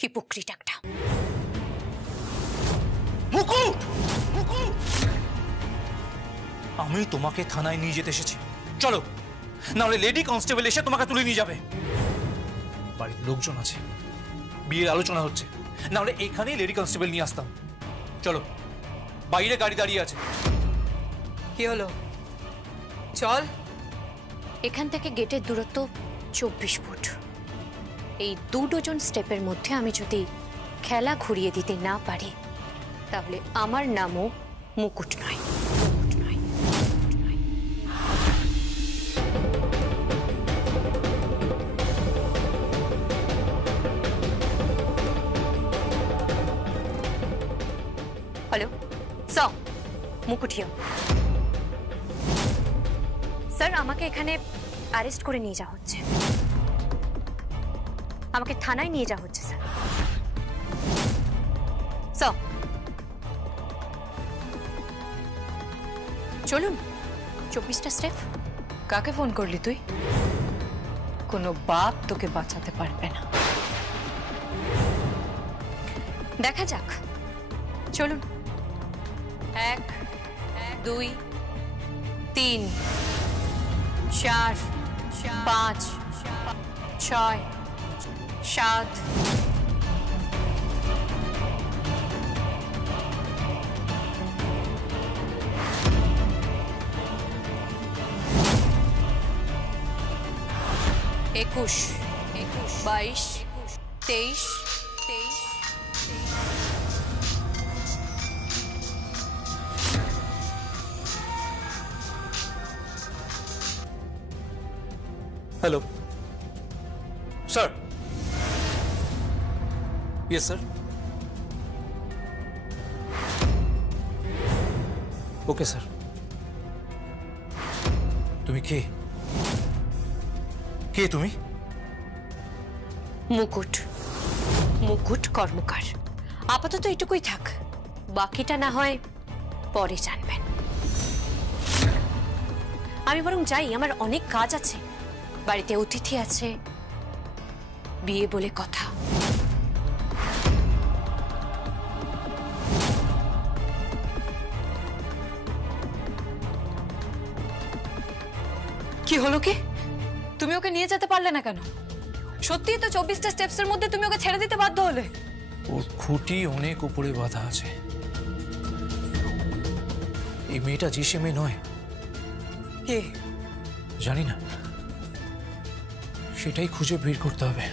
Hypocrite একটা। মুকুট, মুকুট, আমি তোমাকে থানায় নিয়ে যেতে এসেছি, চলো, নাহলে লেডি কনস্টেবল এসে তোমাকে তুলে নিয়ে যাবে। বাড়ির লোকজন আছে, বিয়ের আলোচনা হচ্ছে, নাহলে এখানেই লেডি কনস্টেবল নিয়ে আসতাম। চলো, বাইরে গাড়ি দাঁড়িয়ে আছে। কি হলো, চল। এখান থেকে গেটের দূরত্ব 24 ফুট। এই 2 ডজন স্টেপের মধ্যে আমি যদি খেলা ঘুরিয়ে দিতে না পারি, তাহলে আমার নামও মুকুট নয়। হ্যালো স্যার, মুকুট হিয়ার। স্যার, আমাকে এখানে অ্যারেস্ট করে নিয়ে যাওয়া হচ্ছে, আমাকে থানায় নিয়ে যাওয়া হচ্ছে স্যার। স্যার চলুন, 24টা স্টেপ। কাকে ফোন করলি তুই? কোনো বাপ তোকে বাঁচাতে পারবে না। দেখা যাক, চলুন। 1 2 3 4 5 6 7 21 22 23 hello sir. Yes sir. Okay sir. तुम्हें কে? কে তুমি? মুকুট, মুকুট কর্মকার। আপাতত এটুকুই থাক, বাকিটা না হয় পরে জানবেন। আমি বরং যাই, আমার অনেক কাজ আছে। বাড়িতে অতিথি আছে, বিয়ে বলে কথা। কি হলো কি? তুমি ওকে নিয়ে যেতে পারলে না কেন? সত্যিই তো 24টা স্টেপসের মধ্যে তুমি ওকে ছেড়ে দিতে বাধ্য হলে। ওর খুঁটি অনেক উপরে বাঁধা আছে। এই মেয়েটা যে সে মেয়ে নয়। কে? জানি না, সেটাই খুঁজে বের করতে হবে।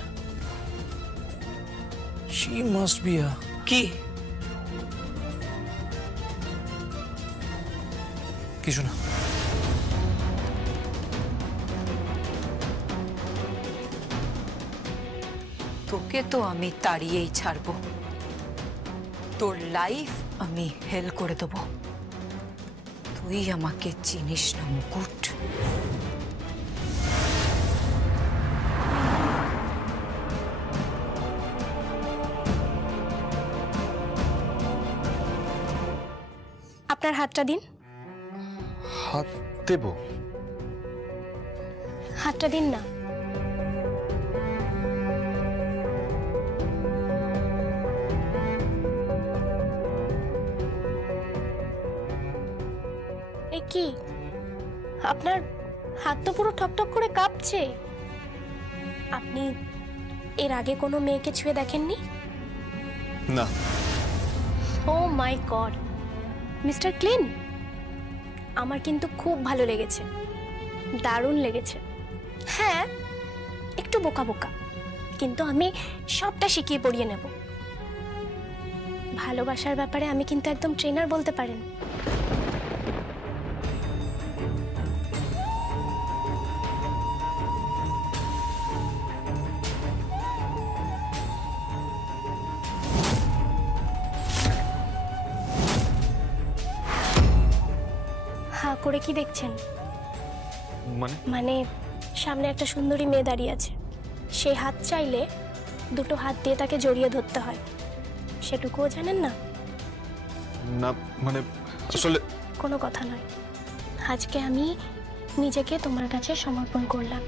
She must be a... কি? কিছু না। তোকে তো আমি তাড়িয়েই ছাড়বো, তোর লাইফ আমি হেল করে দেবো। তুই আমাকে চিনিস না মুকুট। আপনার হাতটা দিন। হাত দেব? হাতটা দিন না। এ কি, আপনার হাত তো পুরো ঠকঠক করে কাঁপছে। আপনি এর আগে কোনো মেয়েকে ছুঁয়ে দেখেননি? না। ও মাই গড, মিস্টার ক্লিন, আমার কিন্তু খুব ভালো লেগেছে, দারুণ লেগেছে। হ্যাঁ, একটু বোকা বোকা, কিন্তু আমি সবটা শিখিয়ে পড়িয়ে নেব। ভালোবাসার ব্যাপারে আমি কিন্তু একদম ট্রেনার বলতে পারেন। হা করে কি দেখছেন? মানে সামনে একটা সুন্দরী মেয়ে দাঁড়িয়ে আছে, সেই হাত চাইলে দুটো হাত দিয়ে তাকে জড়িয়ে ধরতে হয়, সেটুকুও জানেন না? না মানে আসলে কোনো কথা নয়, আজকে আমি নিজেকে তোমার কাছে সমর্পণ করলাম।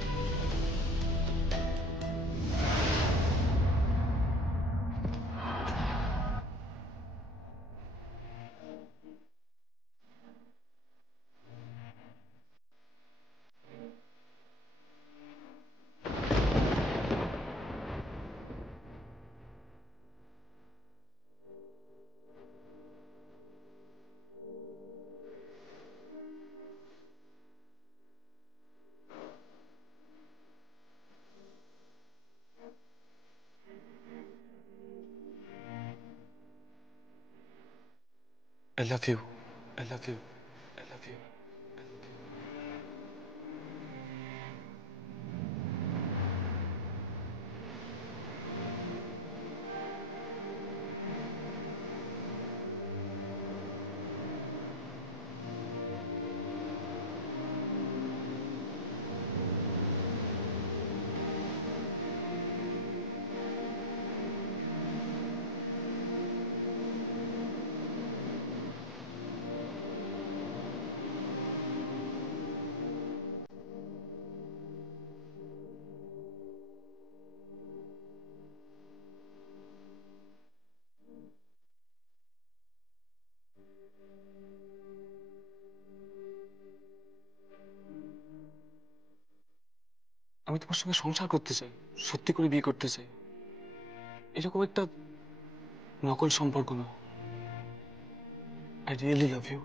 I love you. I love you. I love you. আমি তোমার সঙ্গে সংসার করতে চাই, সত্যি করে বিয়ে করতে চাই। এরকম একটা নকল সম্পর্ক না। I really love you.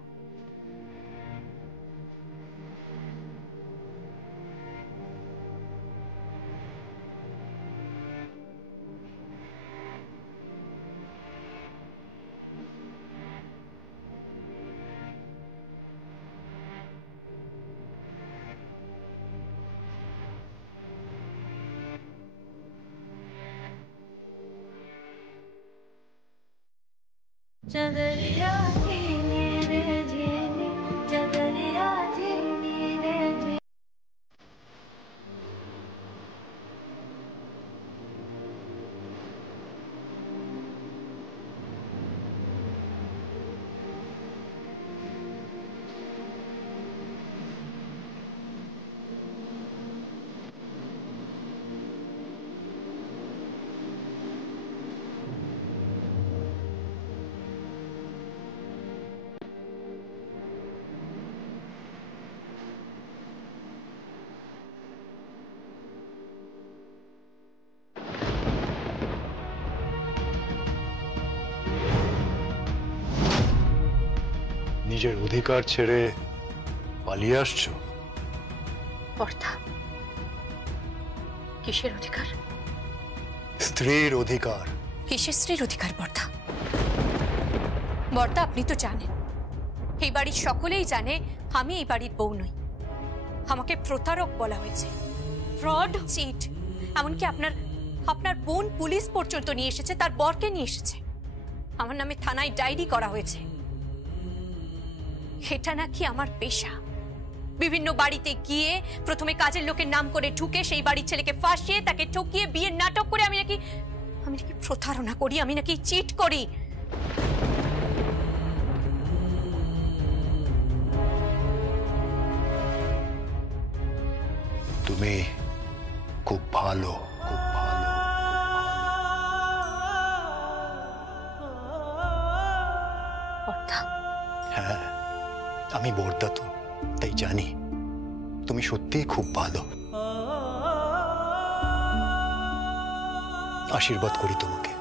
নিজের অধিকার ছেড়ে পালিয়ে আসছো? বর্দা, কিসের অধিকার? স্ত্রীর অধিকার। কিসের স্ত্রীর অধিকার বর্দা? বর্দা, আপনি তো জানেন, এই বাড়ির সকলেই জানে আমি এই বাড়ির বউ নই। আমাকে প্রতারক বলা হয়েছে, ফ্রড, চিট। এমনকি আপনার বোন পুলিশ পর্যন্ত নিয়ে এসেছে, তার বরকে নিয়ে এসেছে। আমার নামে থানায় ডায়েরি করা হয়েছে। এটা নাকি আমার পেশা। বিভিন্ন বাড়িতে গিয়ে প্রথমে কাজের লোকের নাম করে ঢুকে সেই বাড়ির ছেলেকে ফাঁসিয়ে তাকে ঠকিয়ে বিয়ের নাটক করে আমি নাকি প্রতারণা করি, আমি নাকি চিট করি। তুমি খুব ভালো, খুব ভালো। বর্দা, হ্যাঁ, আমি বর্দা তো, তাই জানি তুমি সত্যিই খুব ভালো। আশীর্বাদ করি তোমাকে,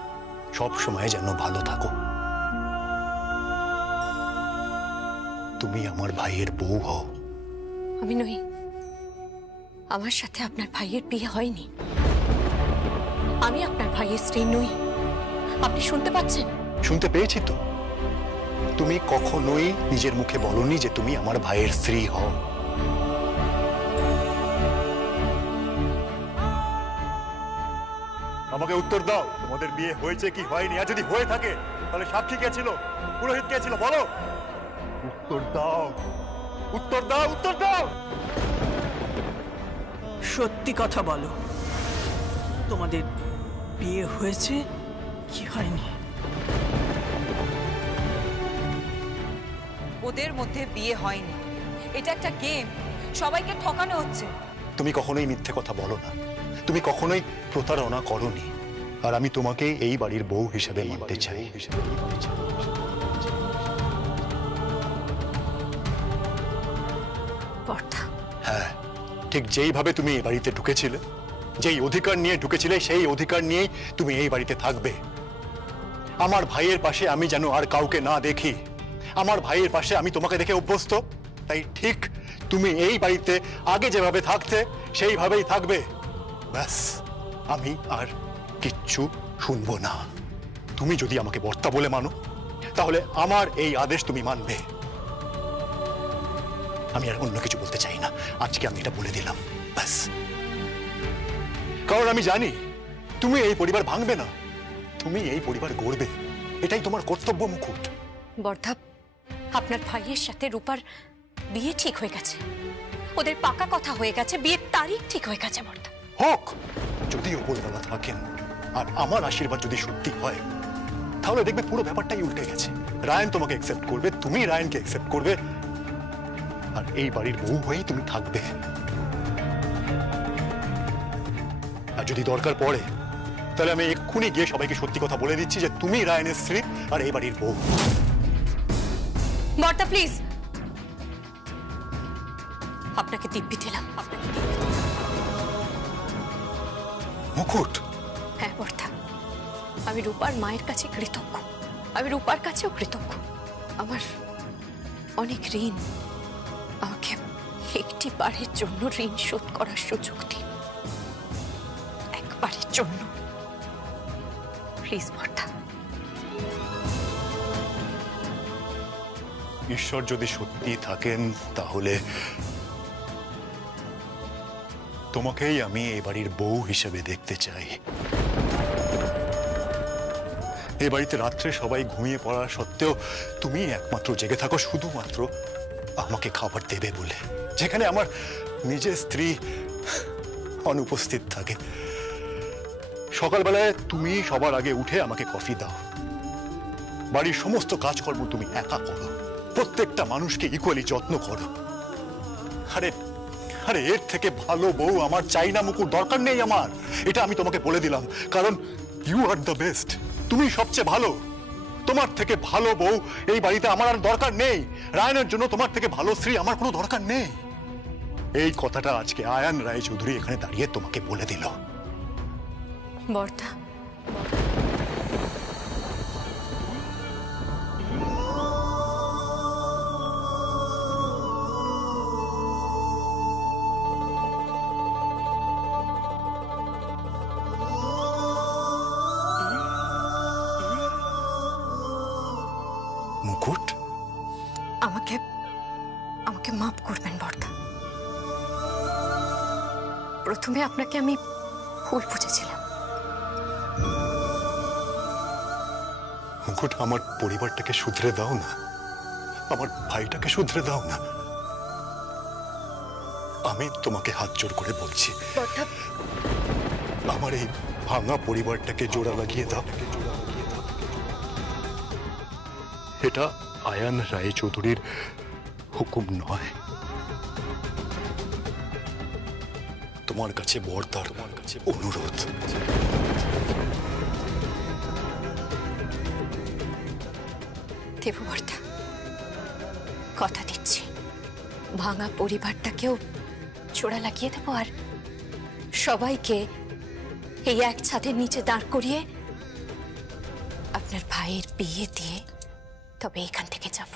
সব সময় যেন ভালো থাকো। তুমি আমার ভাইয়ের বউ হও। আমি নই। আমার সাথে আপনার ভাইয়ের বিয়ে হয়নি। আমি আপনার ভাইয়ের স্ত্রী নই। আপনি শুনতে পাচ্ছেন? শুনতে পেয়েছি তো। তুমি কখনোই নিজের মুখে বলনি যে তুমি আমার ভাইয়ের স্ত্রী হও। আমাকে উত্তর দাও, তোমাদের বিয়ে হয়েছে কি হয়নি? আর যদি হয়ে থাকে তাহলে সাক্ষী কে ছিল, পুরোহিত কে ছিল, বলো। উত্তর দাও, উত্তর দাও, উত্তর দাও। সত্যি কথা বলো, তোমাদের বিয়ে হয়েছে কি হয়নি? ওদের মধ্যে বিয়ে হয়নি, এটা একটা গেম, সবাইকে ঠকানো হচ্ছে। তুমি কখনোই মিথ্যে কথা বলো না, তুমি কখনোই প্রতারণা করনি। আর আমি তোমাকে এই বাড়ির বউ হিসেবে মানতে চাই। হ্যাঁ, ঠিক যেইভাবে তুমি এই বাড়িতে ঢুকেছিলে, যেই অধিকার নিয়ে ঢুকেছিলে, সেই অধিকার নিয়েই তুমি এই বাড়িতে থাকবে। আমার ভাইয়ের পাশে আমি যেন আর কাউকে না দেখি। আমার ভাইয়ের পাশে আমি তোমাকে দেখে অভ্যস্ত, তাই ঠিক তুমি এই বাড়িতে আগে যেভাবে থাকতে সেইভাবেই থাকবে। ব্যাস, আমি আর কিচ্ছু শুনবো না। তুমি যদি আমাকে বর্তা বলে মানো, তাহলে আমার এই আদেশ তুমি মানবে। আমি আর অন্য কিছু বলতে চাই না, আজকে আমি এটা বলে দিলাম ব্যাস। কারণ আমি জানি তুমি এই পরিবার ভাঙবে না, তুমি এই পরিবার গড়বে, এটাই তোমার কর্তব্য মুকুট। বর্ধা, আপনার ভাইয়ের সাথে রূপার বিয়ে ঠিক হয়ে গেছে, ওদের পাকা কথা হয়ে গেছে, বিয়ের তারিখ ঠিক হয়ে গেছে। বর্ধা হোক, যদি উপরওয়ালা থাকেন আর আমার আশীর্বাদ যদি সত্যি হয়, তাহলে দেখবে পুরো ব্যাপারটাই উল্টে গেছে। রায়ন তোমাকে অ্যাকসেপ্ট করবে, তুমি রায়নকে অ্যাকসেপ্ট করবে, আর এই বাড়ির বউ হয়েই তুমি থাকবে। আর যদি দরকার পড়ে, তাহলে আমি এক্ষুনি গিয়ে সবাইকে সত্যি কথা বলে দিচ্ছি যে তুমি রায়নের স্ত্রী আর এই বাড়ির বউ। বর্ধা প্লিজ, আপনাকে দিব্যি দিলাম। মুকুট, হ্যাঁ বর্ধা, আমি রূপার মায়ের কাছে কৃতজ্ঞ, আমি রূপার কাছেও কৃতজ্ঞ। আমার অনেক ঋণ, আমাকে একটি বারের জন্য ঋণ শোধ করার সুযোগ দিন, একবারের জন্য প্লিজ বর্ধা। ঈশ্বর যদি সত্যি থাকেন, তাহলে তোমাকেই আমি এই বাড়ির বউ হিসেবে দেখতে চাই। এই বাড়িতে রাত্রে সবাই ঘুমিয়ে পড়া সত্ত্বেও তুমি একমাত্র জেগে থাকো শুধুমাত্র আমাকে খাবার দেবে বলে। যেখানে আমার নিজের স্ত্রী অনুপস্থিত থাকে, সকালবেলায় তুমি সবার আগে উঠে আমাকে কফি দাও, বাড়ির সমস্ত কাজকর্ম তুমি একা করো, প্রত্যেকটা মানুষকে ইকুয়ালি যত্ন করো। আরে আরে এর থেকে ভালো বউ আমার চাই না মুকুট, দরকার নেই আমার। এটা আমি তোমাকে বলে দিলাম, কারণ ইউ আর দ্য বেস্ট, তুমি সবচেয়ে ভালো। তোমার থেকে ভালো বউ এই বাড়িতে আমার আর দরকার নেই। রায়নের জন্য তোমার থেকে ভালো স্ত্রী আমার কোনো দরকার নেই। এই কথাটা আজকে আয়ান রায়চৌধুরী এখানে দাঁড়িয়ে তোমাকে বলে দিল। বর্ধা, মুকুট, আমাকে আমাকে মাফ করবেন বর্ধা। প্রথমে আপনাকে আমি ভুল বুঝেছিলাম। মুকুট, আমার পরিবারটাকে শুধরে দাও না, আমার ভাইটাকে শুধরে দাও না। আমি তোমাকে হাত জোর করে বলছি, বর্ধা, আমার এই ভাঙা পরিবারটাকে জোড়া লাগিয়ে দাও। এটা আয়ান রায়চৌধুরীর হুকুম নয়, তোমার কাছে বর্দার অনুরোধ। দেব বর্ধা, কথা দিচ্ছি, ভাঙা পরিবারটাকেও জোড়া লাগিয়ে দেবো, আর সবাইকে এই এক ছাদের নিচে দাঁড় করিয়ে আপনার ভাইয়ের বিয়ে দিয়ে তবে এখান থেকে যাব।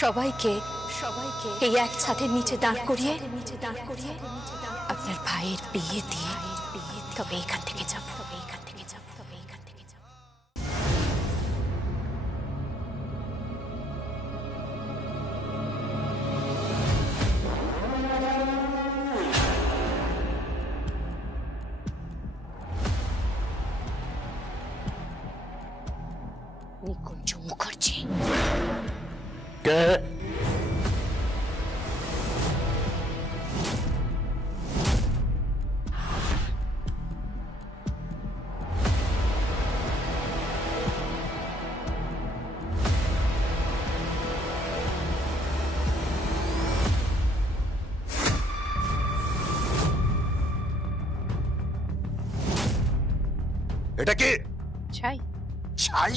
সবাইকে এই এক ছাদের নিচে দাঁড় করিয়ে আপনার ভাইয়ের বিয়ে দিয়ে তবে এখান থেকে যাব। নিকুঞ্জ মুখার্জি। কে? এটা কি? ছাই। ছাই?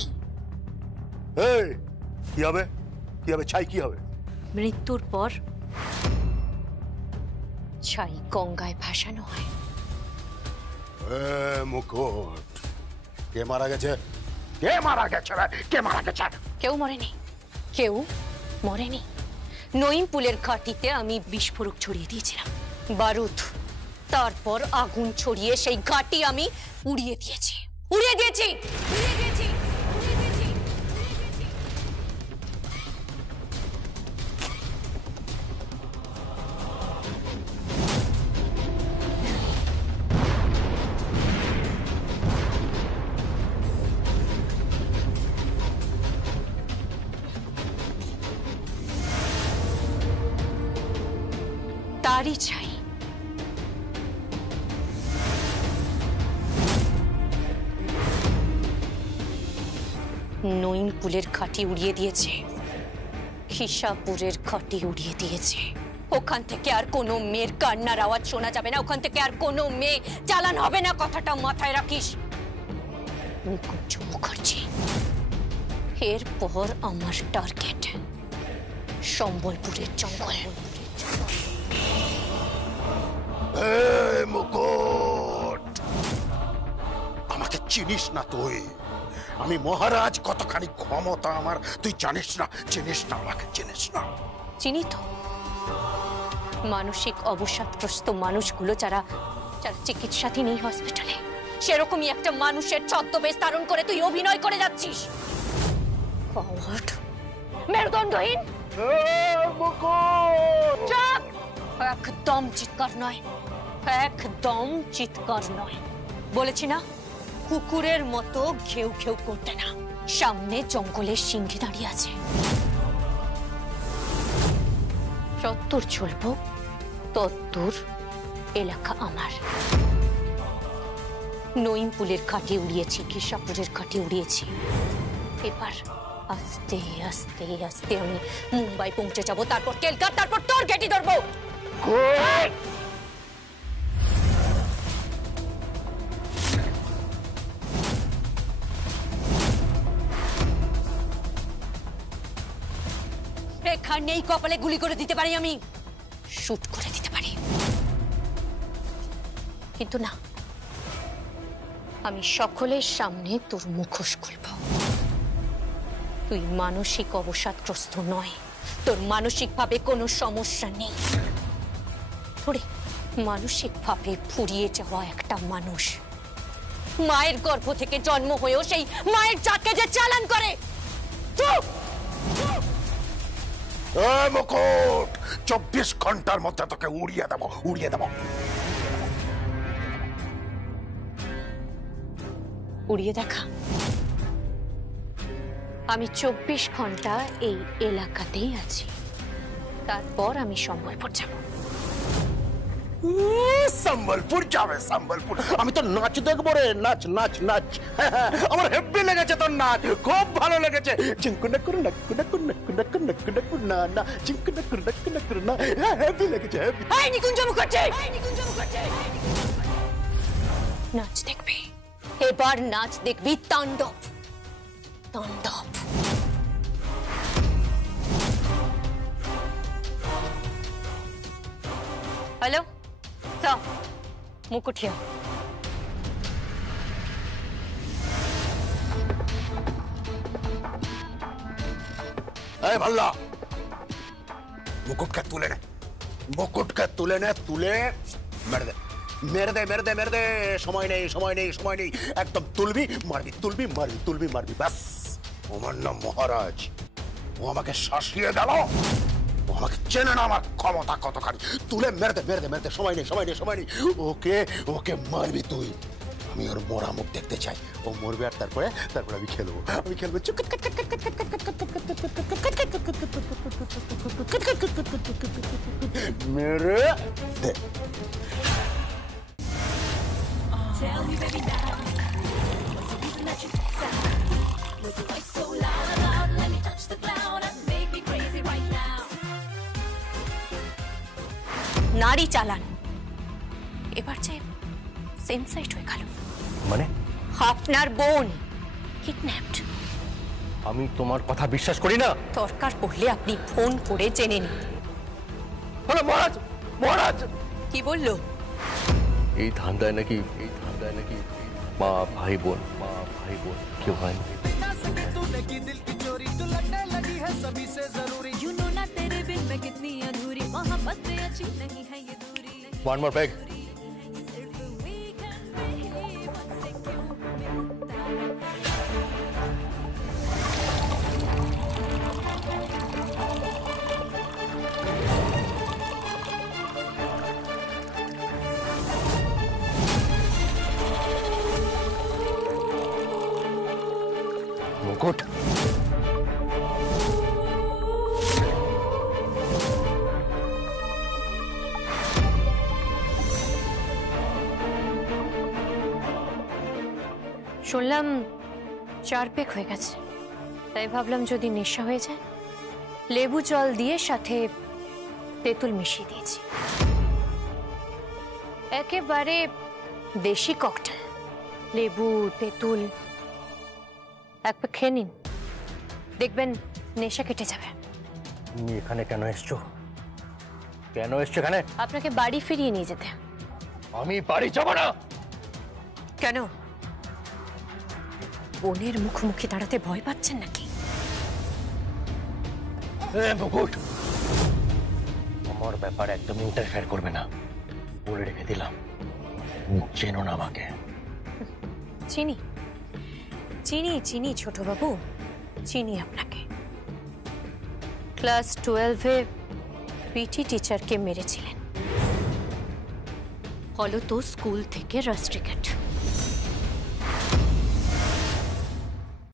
এই কি হবে? কি হবে? ছাই কি হবে? মৃত্যুর পর ছাই গঙ্গায় ভাসানো হয়। মুকুট, কে মারা গেছে? কে মারা গেছে? কে মারা গেছে? কেউ মরেনি, কেউ মরেনি। নইম পুলের ঘাটিতে আমি বিস্ফোরক ছড়িয়ে দিয়েছিলাম, বারুদ। তারপর আগুন ছড়িয়ে সেই ঘাটি আমি উড়িয়ে দিয়েছি, উড়িয়ে দিয়েছি, উড়িয়ে দিয়েছি, উড়িয়ে দিয়েছি। তারই চাই নইম পুলের ঘাটি উড়িয়ে দিয়েছে, খিসাপুরের ঘাটি উড়িয়ে দিয়েছে। ওখান থেকে আর কোনো মেয়ের কান্নার আওয়াজ শোনা যাবে না, ওখান থেকে আর কোনো মেয়ে চালান হবে না, কথাটা মাথায় রাখিস। নিকুঞ্জ মুখার্জি, এরপর আমার টার্গেট সম্বলপুরের জঙ্গল। মুকুট, আমাকে চিনিস না তুই? আমি মহারাজ, কতখানি ক্ষমতা আমার তুই জানিস না? চিনিস না আমাকে, চিনিস না? চিনি তো। মানসিক অবসাদগ্রস্ত মানুষগুলো যারা চিকিৎসাধীন এই হসপিটালে, সেরকমই একটা মানুষের ছদ্মবেশ ধারণ করে তুই অভিনয় করে যাচ্ছিস। মেরুদণ্ডহীন। একদম চিৎকার নয়, একদম চিৎকার নয়। বলেছি না, কুকুরের মতো ঘেউ ঘেউ করতে না। সামনে জঙ্গলের সিংহে দাঁড়িয়ে আছে, যতদূর চলবো ততদূর এলাকা আমার। নইম পুলের ঘাটি উড়িয়েছি, খিসাপুরের ঘাটি উড়িয়েছি। এবার আস্তে আস্তে আস্তে আমি মুম্বাই পৌঁছে যাব, তারপর কলকাতা, তারপর তোর ঘাটি ধরবো। এখানেই কপালে গুলি করে দিতে পারি, আমি শুট করে দিতে পারি, কিন্তু না, আমি সকলের সামনে তোর মুখোশ খুলব। তুই মানসিক অবসাদগ্রস্ত নয়, তোর মানসিকভাবে কোনো সমস্যা নেই। তোরে মানসিকভাবে ফুরিয়ে যাওয়া একটা মানুষ, মায়ের গর্ভ থেকে জন্ম হয়েও সেই মায়ের জাতকে যে চালান করে। মুকুট, 24 ঘন্টার মধ্যে তোকে উড়িয়ে দেবো, উড়িয়ে দেবো। উড়িয়ে দেখা? আমি 24 ঘন্টা এই এলাকাতেই আছি, তারপর আমি সম্বলপুর যাব। সম্বলপুর যাবে? সম্বলপুর? আমি তো নাচ দেখবো রে, নাচ নাচ নাচ। আমার হেব্বি লেগেছে তোর নাচ, খুব ভালো লেগেছে। চিঙ্কুনা করু নাকুনা কুনা কুনা কুনা কুনা কুনা না, চিঙ্কুনা করু নাকুনা করু না, হেব্বি লেগেছে, হেব্বি। এই নিকুঞ্জ মুখার্জি, নাচ দেখবি? এবার নাচ দেখবি তাণ্ডব, তাণ্ডব। হ্যালো স্যার, মুকুঠিয়া। এই ভাল্লা, মুকুটকে তুলে নে, মুকুটকে তুলে নে, তুলে মেরে দে, মেরে দে, মেরে দে, মেরে দে। সময় নেই, সময় নেই, সময় নেই। একদম তুলবি, মারবি, তুলবি, মারবি, তুলবি, মারবি, ব্যাস। আমার নাম মহারাজ, ও আমাকে শাসিয়ে গেল, ও আমাকে চেনে না আমার ক্ষমতা কতখানি। তুলে মেরে দে, মেরে দে, মেরে দে। সময় নেই, সময় নেই, সময় নেই। ওকে, ওকে মারবি তুই। আমি ওর মরা মুখ দেখতে চাই। ও মরবে আর তারপরে তারপরে আমি খেলবো, আমি খেলবো। মেরে দে। নারী চালান এবার যে সেম সাইড হয়ে গেল। মানে? আপনার বোন কিডন্যাপড। আমি তোমার কথা বিশ্বাস করি না। দরকার পড়লে আপনি ফোন করে জেনে নিন। হ্যালো মহারাজ, মহারাজ। কি বললো? এই ধান্দায় নাকি মা ভাই বোন কেউ হয়নি। तू लगी दिल की चोरी, तू लगने लगी है सभी से जरूरी। You know ना तेरे बिन मैं One more peg. মুকুট শুনলাম 4 পেক হয়ে গেছে, তাই ভাবলাম যদি নেশা হয়ে যায়, লেবু জল দিয়ে সাথে তেঁতুল মিশিয়ে দিয়েছি। একেবারে দেশি ককটেল, লেবু তেঁতুল। এক পেক খেয়ে নিন, দেখবেন নেশা কেটে যাবে। তুমি এখানে কেন এসছো? কেন এসছো এখানে? আপনাকে বাড়ি ফিরিয়ে নিয়ে যেতে। আমি বাড়ি যাব না। কেন? বোনের মুখোমুখি দাঁড়াতে ভয় পাচ্ছেন নাকি? মুকুট, আমার ব্যাপারে একদম ইন্টারফেয়ার করবে না, বলে রেখে দিলাম। চেনো না আমাকে? চিনি চিনি চিনি ছোট বাবু, চিনি আপনাকে। ক্লাস 12-এ পিটি টিচারকে মেরেছিলেন, ফলত স্কুল থেকে রাস্ট্রিকেট।